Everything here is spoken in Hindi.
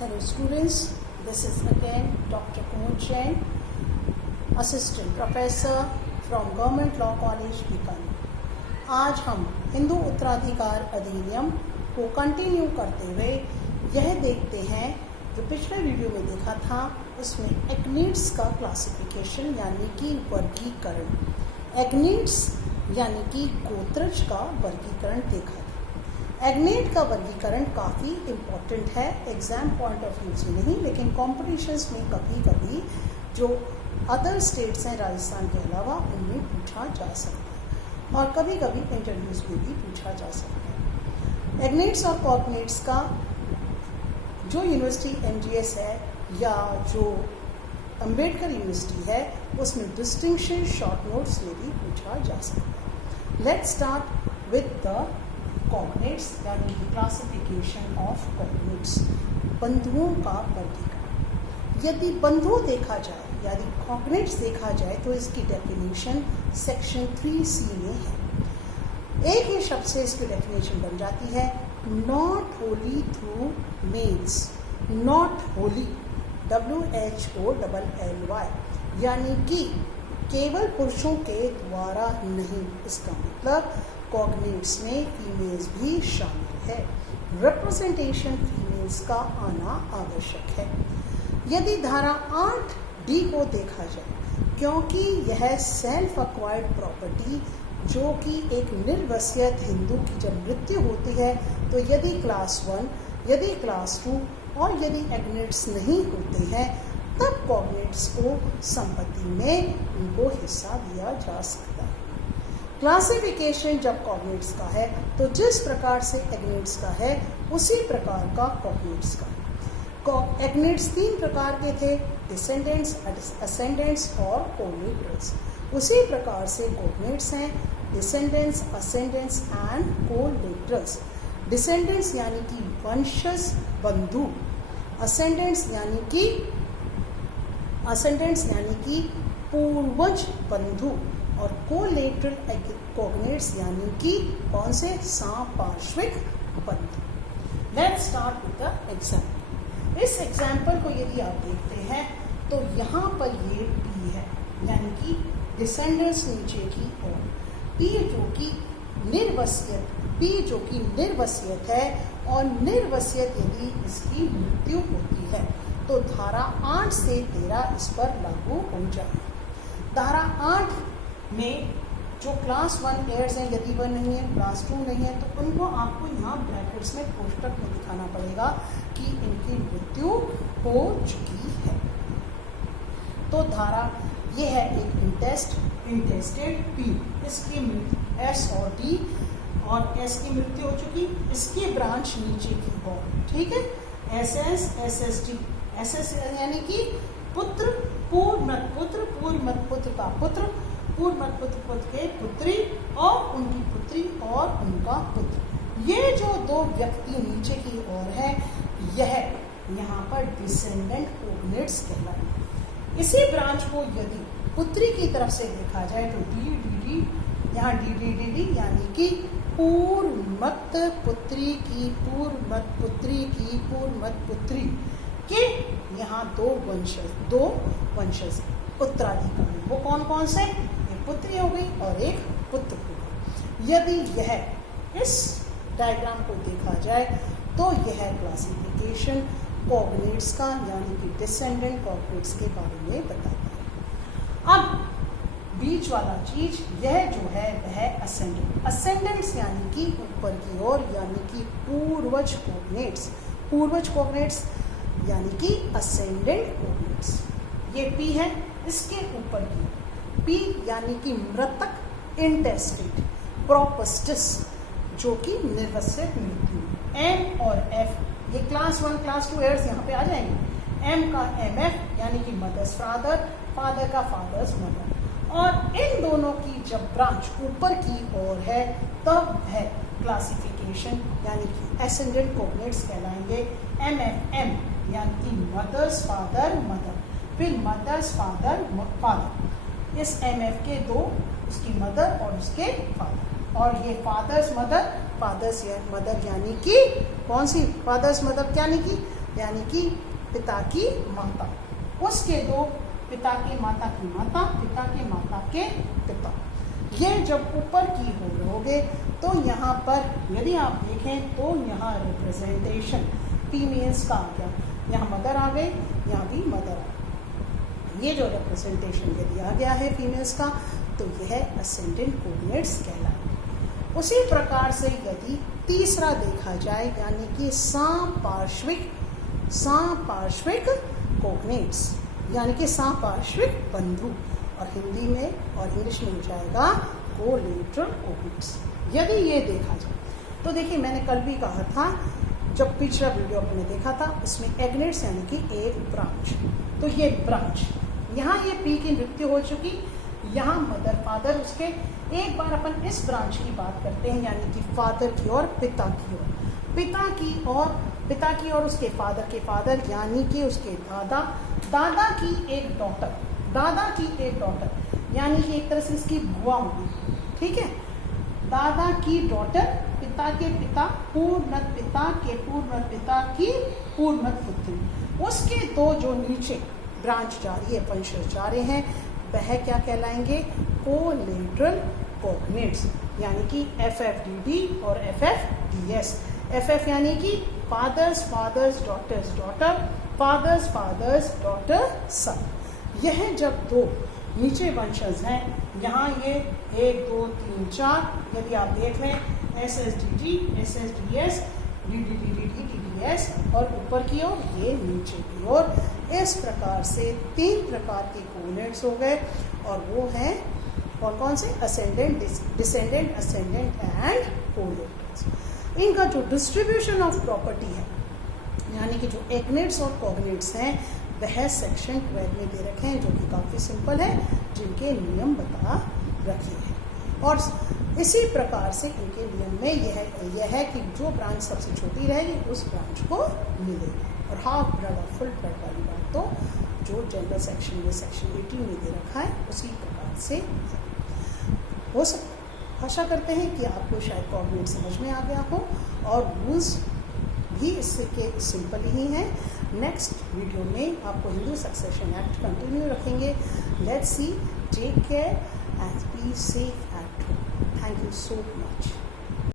Hello students, this is again Dr. Kumar Jain, Assistant Professor from Government Law College, Bikaner. आज हम हिंदू उत्तराधिकार अधिनियम को कंटिन्यू करते हुए यह देखते हैं जो पिछले वीडियो में देखा था, उसमें एक्नीड्स का क्लासिफिकेशन यानी कि वर्गीकरण, एक्नीड्स यानी कि गोत्रज का वर्गीकरण देखा था। एग्नेट का वर्गीकरण काफ़ी इम्पोर्टेंट है, एग्जाम पॉइंट ऑफ व्यू से नहीं, लेकिन कॉम्पिटिशन्स में कभी कभी जो अदर स्टेट्स हैं राजस्थान के अलावा उनमें पूछा जा सकता है और कभी कभी इंटरव्यूज में भी पूछा जा सकता है। एग्नेट्स और कॉग्नेट्स का जो यूनिवर्सिटी एमजीएस है या जो अंबेडकर यूनिवर्सिटी है उसमें डिस्टिंक्शन शॉर्ट नोट्स में भी पूछा जा सकता है। लेट्स स्टार्ट विद द कॉग्नेट्स यानी कि क्लासिफिकेशन ऑफ कॉग्नेट्स, बंधुओं का वर्गीकरण। यदि बंधु देखा जाए यानी कॉग्नेट्स देखा जाए तो इसकी डेफिनेशन सेक्शन 3C में है। एक ही शब्द से इसकी डेफिनेशन बन जाती है, not wholly through males, not wholly WHOLLY, यानी कि केवल पुरुषों के द्वारा नहीं। इसका मतलब कॉग्नेट्स में फीमेल्स भी शामिल है, रिप्रेजेंटेशन फीमेल्स का आना आवश्यक है। यदि धारा 8D को देखा जाए, क्योंकि यह सेल्फ अक्वायर्ड प्रॉपर्टी जो कि एक निर्वसियत हिंदू की जब मृत्यु होती है तो यदि क्लास 1, यदि क्लास 2 और यदि एग्नेट्स नहीं होते हैं तब कॉग्नेट्स को संपत्ति में उनको हिस्सा दिया जा सकता है। क्लासिफिकेशन जब कॉग्नेट्स का है तो जिस प्रकार से एग्नेट्स का है उसी प्रकार का कॉग्नेट्स का है। एग्नेट्स 3 प्रकार के थे, डिसेंडेंट्स, असेंडेंट्स और कोलेटरल्स। उसी प्रकार से कॉग्नेट्स हैं डिसेंडेंट्स, असेंडेंट्स एंड कोलेटरल्स। डिसेंडेंट्स यानी कि वंशज बंधु, असेंडेंट्स यानी कि पूर्वज बंधु और कोलेटरल कॉग्नेट्स यानी कि कौन से, पार्श्विक बंधु। Let's start with the example. इस एग्जाम्पल को यदि आप देखते हैं तो यहाँ पर ये P है यानी कि डिसेंडेंट्स नीचे की ओर, P जो कि निर्वसियत है और निर्वसियत यदि इसकी मृत्यु होती है तो धारा 8 से 13 इस पर लागू हो जाए। धारा 8 में जो क्लास 1 एयर्स हैं यदि वह नहीं है, क्लास 2 नहीं है, तो उनको आपको यहाँ ब्रैकेट्स में कोष्टक में दिखाना पड़ेगा कि इनकी मृत्यु हो चुकी है। तो धारा ये है एक इंटेस्टेड P, इसकी S और D और S की मृत्यु हो चुकी, इसकी ब्रांच नीचे की ओर, ठीक है, SS, SST, SS यानी कि पुत्र, पूर्वमत पुत्र का पुत्र, पूर्वमत पुत्र के पुत्री और उनकी पुत्री और उनका पुत्र। ये जो 2 व्यक्ति नीचे की ओर है यह यहाँ पर डिसेंडेंट कॉग्नेट्स कहलाएंगे। इसी ब्रांच को यदि पुत्री की तरफ से देखा जाए तो DDD, यहाँ DDDD यानी कि पूर्वमत पुत्री की पूर्वमत पुत्री के यहाँ 2 वंशज उत्तराधिकारी। वो कौन कौन से, एक पुत्री हो गई और एक पुत्र हो गई। यदि यह इस डायग्राम को देखा जाए तो यह क्लासिफिकेशन कॉग्नेट्स का यानी कि डिसेंडेंट कॉग्नेट्स के बारे में बताता है। अब बीच वाला चीज यह जो है वह असेंडेंट्स यानी कि ऊपर की ओर यानी कि पूर्वज कॉग्नेट्स यानी कि असेंडेंट कॉग्नेट्स। ये P है, इसके ऊपर की P यानी कि मृतक इंटेस्टेट प्रोपस्टिस जो कि निर्वसित मृत्यु। M और F ये क्लास 1 क्लास 2 एयर्स यहाँ पे आ जाएंगे। M का MF यानी कि मदर्स फादर, फादर का फादर्स मदर, और इन दोनों की जब ब्रांच ऊपर की ओर है तब है क्लासिफिकेशन यानी कि एसेंडेंट कॉग्नेट्स कहलाएंगे। MFM यानी कि मदर्स फादर मदर, फिर मदर्स फादर फादर। इस MF के 2, उसकी मदर और उसके फादर, और ये फादर्स मदर यानी कि कौन सी फादर्स मदर यानी कि यानी कि पिता की माता, उसके दो पिता के माता की माता, पिता के माता के पिता। ये जब ऊपर की ओर होगे तो यहाँ पर यदि आप देखें तो यहाँ रिप्रेजेंटेशन फीमेल्स का आ गया, यहाँ मदर आ गई, यहाँ भी मदर आ गई। ये जो रिप्रेजेंटेशन यदि आ गया है फीमेल्स का तो यह असेंडेंट कोऑर्डिनेट्स कहलाएंगे। उसी प्रकार से यदि तीसरा देखा जाए यानी कि सांपार्श्विक कोऑर्डिनेट्स यानी कि सांपार्श्विक बंधु, और हिंदी में और इंग्लिश में हो जाएगा कोलेटरल कोऑर्डिनेट्स। यदि ये देखा जाए तो देखिए मैंने कल भी कहा था, जब पिछला वीडियो आपने देखा था उसमें एग्नेट्स यानी कि एक ब्रांच, तो ये ब्रांच यहाँ ये पी की मृत्यु हो चुकी, यहाँ मदर फादर, उसके एक बार अपन इस ब्रांच की बात करते हैं यानी कि फादर की और पिता की ओर, पिता की और उसके फादर यानी कि उसके दादा की एक डॉटर यानी कि एक तरह से इसकी बुआ होगी, ठीक है। दादा की डॉटर, पिता के पिता, पूर्णत पिता के पूर्णत पिता की पूर्णत पुत्री, उसके दो जो नीचे ब्रांच जा रही है, वंशज जा रहे हैं, वह क्या कहलाएंगे? कोलेटरल कोऑर्डिनेट्स यानी कि FFDD और FFDS। FF यानी कि father's daughter's daughter, father's daughter son. यह जब दो नीचे वंशज हैं, यहाँ ये 1 2 3 4 यदि आप देख लें SSDG, SSDS, DDS और ऊपर की ओर ये नीचे की ओर, इस प्रकार से 3 प्रकार के कोऑर्डिनेट्स हो गए, और वो हैं कौन से? Ascendant, descendant, ascendant and collaterals. इनका जो डिस्ट्रीब्यूशन ऑफ प्रॉपर्टी है यानी कि जो एग्नेट्स और कोऑर्डिनेट्स हैं वह सेक्शन 12 में दे रखे हैं, जो कि काफ़ी सिंपल है, जिनके नियम बता रखे हैं। और इसी प्रकार से इनके नियम में यह है कि जो ब्रांच सबसे छोटी रहेगी उस ब्रांच को मिलेगी, और हाफ ब्लड और फुल ब्लड वाली बात तो जो जनरल सेक्शन में सेक्शन 18 में दे रखा है उसी प्रकार से हो सकता। आशा करते हैं कि आपको शायद कोऑर्डिनेट समझ में आ गया हो, और रूल्स भी इसके सिंपल ही हैं। नेक्स्ट वीडियो में आपको हिंदू सक्सेशन एक्ट कंटिन्यू रखेंगे। Let's see, take care and be safe at home. Thank you so much.